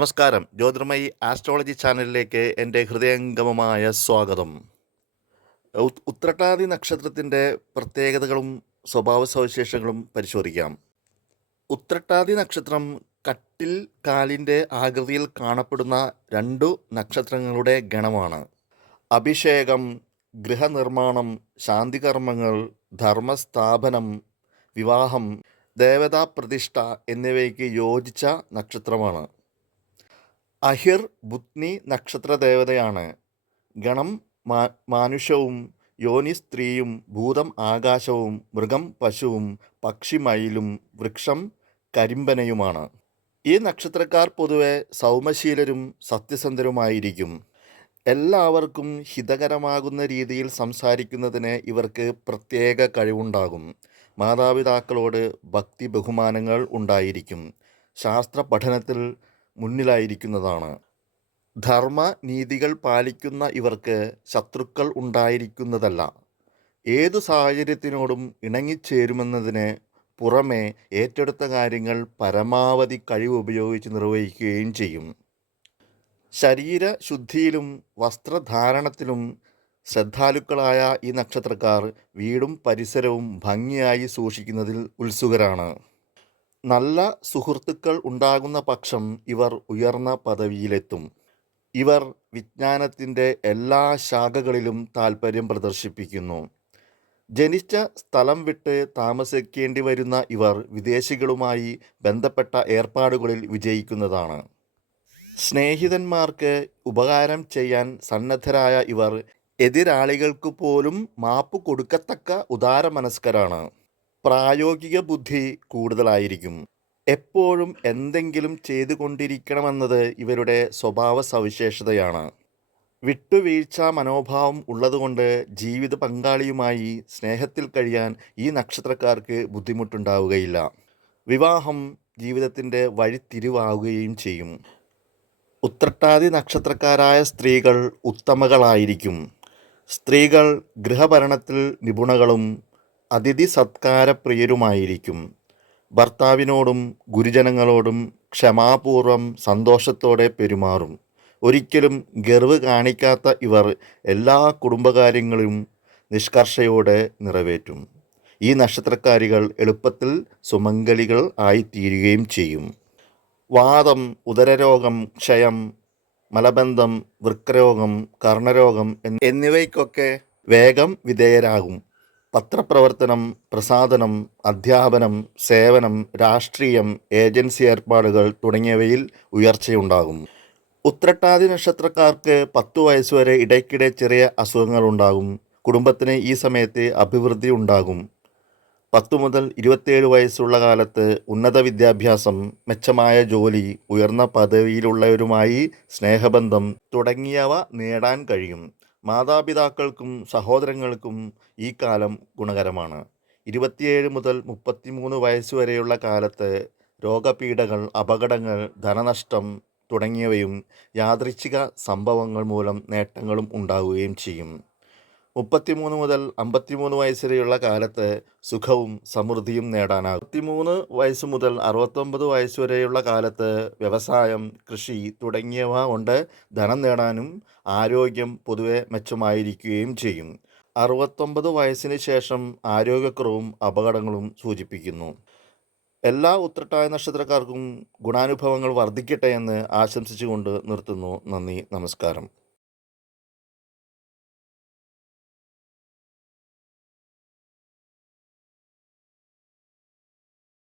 നമസ്കാരം. ജ്യോതിർമയി ആസ്ട്രോളജി ചാനലിലേക്ക് എൻ്റെ ഹൃദയംഗമമായ സ്വാഗതം. ഉത്രട്ടാതി നക്ഷത്രത്തിൻ്റെ പ്രത്യേകതകളും സ്വഭാവ സവിശേഷങ്ങളും പരിശോധിക്കാം. ഉത്രട്ടാതി നക്ഷത്രം കട്ടിൽ കാലിൻ്റെ ആകൃതിയിൽ കാണപ്പെടുന്ന രണ്ടു നക്ഷത്രങ്ങളുടെ ഗണമാണ്. അഭിഷേകം, ഗൃഹനിർമ്മാണം, ശാന്തികർമ്മങ്ങൾ, ധർമ്മസ്ഥാപനം, വിവാഹം, ദേവതാപ്രതിഷ്ഠ എന്നിവയ്ക്ക് യോജിച്ച നക്ഷത്രമാണ്. അഹിർ ബുധ്നി നക്ഷത്രദേവതയാണ്. ഗണം മാനുഷവും, യോനി സ്ത്രീയും, ഭൂതം ആകാശവും, മൃഗം പശുവും, പക്ഷി മയിലും, വൃക്ഷം കരിമ്പനയുമാണ്. ഈ നക്ഷത്രക്കാർ പൊതുവെ സൗമ്യശീലരും സത്യസന്ധരുമായിരിക്കും. എല്ലാവർക്കും ഹിതകരമാകുന്ന രീതിയിൽ സംസാരിക്കുന്നതിന് ഇവർക്ക് പ്രത്യേക കഴിവുണ്ടാകും. മാതാപിതാക്കളോട് ഭക്തി ബഹുമാനങ്ങൾ ഉണ്ടായിരിക്കും. ശാസ്ത്ര പഠനത്തിൽ മുന്നിലായിരിക്കുന്നതാണ്. ധർമ്മനീതികൾ പാലിക്കുന്ന ഇവർക്ക് ശത്രുക്കൾ ഉണ്ടായിരിക്കുന്നതല്ല. ഏതു സാഹചര്യത്തിനോടും ഇണങ്ങിച്ചേരുമെന്നതിന് പുറമെ ഏറ്റെടുത്ത കാര്യങ്ങൾ പരമാവധി കഴിവ് ഉപയോഗിച്ച് നിർവഹിക്കുകയും ചെയ്യും. ശരീരശുദ്ധിയിലും വസ്ത്രധാരണത്തിലും ശ്രദ്ധാലുക്കളായ ഈ നക്ഷത്രക്കാർ വീടും പരിസരവും ഭംഗിയായി സൂക്ഷിക്കുന്നതിൽ ഉത്സുകരാണ്. നല്ല സുഹൃത്തുക്കൾ ഉണ്ടാകുന്ന പക്ഷം ഇവർ ഉയർന്ന പദവിയിലെത്തും. ഇവർ വിജ്ഞാനത്തിൻ്റെ എല്ലാ ശാഖകളിലും താൽപ്പര്യം പ്രദർശിപ്പിക്കുന്നു. ജനിച്ച സ്ഥലം വിട്ട് താമസിക്കേണ്ടി വരുന്ന ഇവർ വിദേശികളുമായി ബന്ധപ്പെട്ട ഏർപ്പാടുകളിൽ വിജയിക്കുന്നതാണ്. സ്നേഹിതന്മാർക്ക് ഉപകാരം ചെയ്യാൻ സന്നദ്ധരായ ഇവർ എതിരാളികൾക്ക് പോലും മാപ്പ് കൊടുക്കത്തക്ക ഉദാരമനസ്കരാണ്. പ്രായോഗിക ബുദ്ധി കൂടുതലായിരിക്കും. എപ്പോഴും എന്തെങ്കിലും ചെയ്തുകൊണ്ടിരിക്കണമെന്നത് ഇവരുടെ സ്വഭാവ സവിശേഷതയാണ്. വിട്ടുവീഴ്ച മനോഭാവം ഉള്ളതുകൊണ്ട് ജീവിത പങ്കാളിയുമായി സ്നേഹത്തിൽ കഴിയാൻ ഈ നക്ഷത്രക്കാർക്ക് ബുദ്ധിമുട്ടുണ്ടാവുകയില്ല. വിവാഹം ജീവിതത്തിൻ്റെ വഴിത്തിരിവാകുകയും ചെയ്യും. ഉത്രട്ടാതി നക്ഷത്രക്കാരായ സ്ത്രീകൾ ഉത്തമകളായിരിക്കും. സ്ത്രീകൾ ഗൃഹഭരണത്തിൽ നിപുണകളും അതിഥി സത്കാരപ്രിയരുമായിരിക്കും. ഭർത്താവിനോടും ഗുരുജനങ്ങളോടും ക്ഷമാപൂർവം സന്തോഷത്തോടെ പെരുമാറും. ഒരിക്കലും ഗർവ് കാണിക്കാത്ത ഇവർ എല്ലാ കുടുംബകാര്യങ്ങളും നിഷ്കർഷയോടെ നിറവേറ്റും. ഈ നക്ഷത്രക്കാരികൾ എളുപ്പത്തിൽ സുമംഗലികൾ ആയിത്തീരുകയും ചെയ്യും. വാതം, ഉദരരോഗം, ക്ഷയം, മലബന്ധം, വൃക്കരോഗം, കർണരോഗം എന്നിവയ്ക്കൊക്കെ വേഗം വിധേയരാകും. പത്രപ്രവർത്തനം, പ്രസാധനം, അധ്യാപനം, സേവനം, രാഷ്ട്രീയം, ഏജൻസി ഏർപ്പാടുകൾ തുടങ്ങിയവയിൽ ഉയർച്ചയുണ്ടാകും. ഉത്രട്ടാതി നക്ഷത്രക്കാർക്ക് 10 വയസ്സുവരെ ഇടയ്ക്കിടെ ചെറിയ അസുഖങ്ങളുണ്ടാകും. കുടുംബത്തിന് ഈ സമയത്ത് അഭിവൃദ്ധി ഉണ്ടാകും. 10 മുതൽ 27 വയസ്സുള്ള കാലത്ത് ഉന്നത വിദ്യാഭ്യാസം, മെച്ചമായ ജോലി, ഉയർന്ന പദവിയിലുള്ളവരുമായി സ്നേഹബന്ധം തുടങ്ങിയവ നേടാൻ കഴിയും. മാതാപിതാക്കൾക്കും സഹോദരങ്ങൾക്കും ഈ കാലം ഗുണകരമാണ്. 27 മുതൽ 33 വയസ്സുവരെയുള്ള കാലത്ത് രോഗപീഠകൾ, അപകടങ്ങൾ, ധനനഷ്ടം തുടങ്ങിയവയും യാദൃച്ഛിക സംഭവങ്ങൾ മൂലം നേട്ടങ്ങളും ഉണ്ടാവുകയും ചെയ്യും. 33 മുതൽ 53 വയസ്സുവരെയുള്ള കാലത്ത് സുഖവും സമൃദ്ധിയും നേടാനാകും. 33 വയസ്സ് മുതൽ 69 വയസ്സുവരെയുള്ള കാലത്ത് വ്യവസായം, കൃഷി തുടങ്ങിയവ കൊണ്ട് ധനം നേടാനും ആരോഗ്യം പൊതുവെ മെച്ചമായിരിക്കുകയും ചെയ്യും. 69 വയസ്സിന് ശേഷം ആരോഗ്യക്കുറവും അപകടങ്ങളും സൂചിപ്പിക്കുന്നു. എല്ലാ ഉത്രട്ടാതി നക്ഷത്രക്കാർക്കും ഗുണാനുഭവങ്ങൾ വർദ്ധിക്കട്ടെ എന്ന് ആശംസിച്ചുകൊണ്ട് നിർത്തുന്നു. നന്ദി, നമസ്കാരം.